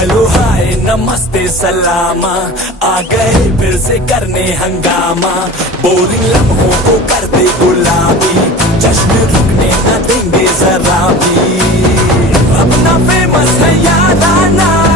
Hello hi नमस्ते सलामा, आ गए फिर से करने हंगामा। बोरिंग लम्हों को कर दे गुलाबी, जश्न रुकने न देंगे जरा भी। अपना फेमस है याराना।